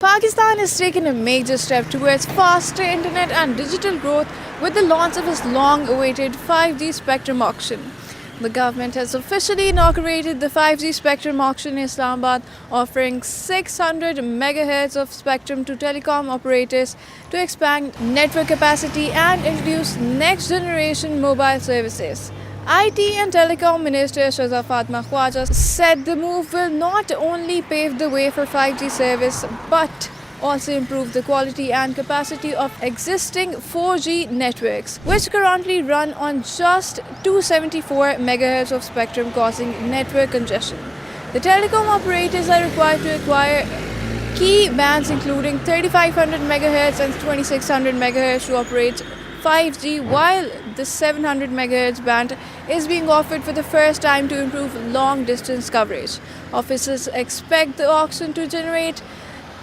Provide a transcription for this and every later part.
Pakistan has taken a major step towards faster internet and digital growth with the launch of its long-awaited 5G spectrum auction. The government has officially inaugurated the 5G spectrum auction in Islamabad, offering 600 MHz of spectrum to telecom operators to expand network capacity and introduce next-generation mobile services. IT and Telecom Minister Shahzad Fatma Khwaja said the move will not only pave the way for 5G service but also improve the quality and capacity of existing 4G networks, which currently run on just 274 MHz of spectrum, causing network congestion. The telecom operators are required to acquire key bands including 3500 MHz and 2600 MHz to operate 5G, while the 700 MHz band is being offered for the first time to improve long-distance coverage. Officials expect the auction to generate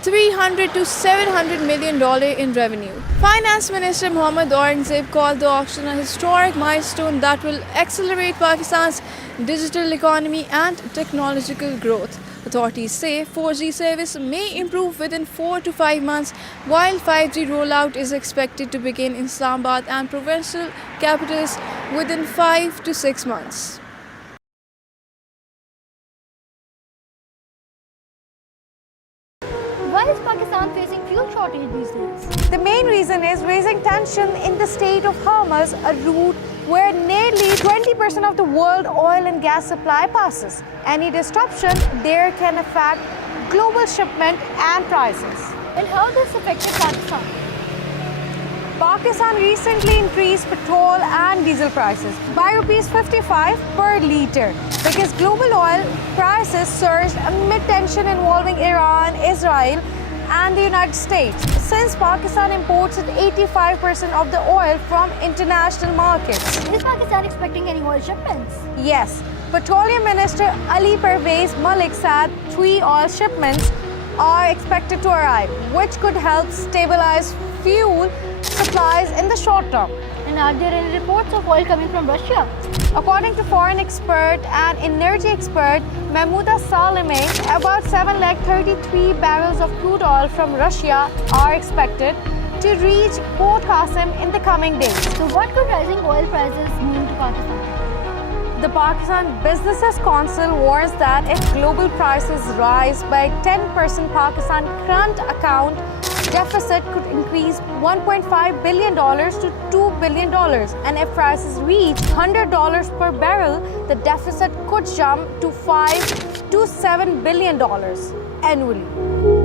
$300 to $700 million in revenue. Finance Minister Mohammad Aurangzeb called the auction a historic milestone that will accelerate Pakistan's digital economy and technological growth. Authorities say 4G service may improve within 4 to 5 months, while 5G rollout is expected to begin in Islamabad and provincial capitals within 5 to 6 months. Why is Pakistan facing fuel shortage these days? The main reason is rising tension in the Strait of Hormuz, a route where nearly 20% of the world oil and gas supply passes. Any disruption there can affect global shipment and prices. And how this affected Pakistan? Pakistan recently increased petrol and diesel prices by Rs 55 per litre because global oil prices surged amid tension involving Iran, Israel and the United States, since Pakistan imports 85% of the oil from international markets. Is Pakistan expecting any oil shipments? Yes, Petroleum Minister Ali Pervez Malik said 3 oil shipments are expected to arrive, which could help stabilize fuel supplies in the short term. And are there any reports of oil coming from Russia? According to foreign expert and energy expert Mahmouda Salimeh, about 733 barrels of crude oil from Russia are expected to reach Port Qasim in the coming days. So what could rising oil prices mean to Pakistan? The Pakistan Businesses Council warns that if global prices rise by 10%, Pakistan current account deficit could increase $1.5 billion to $2 billion. And if prices reach $100 per barrel, the deficit could jump to $5 to $7 billion annually.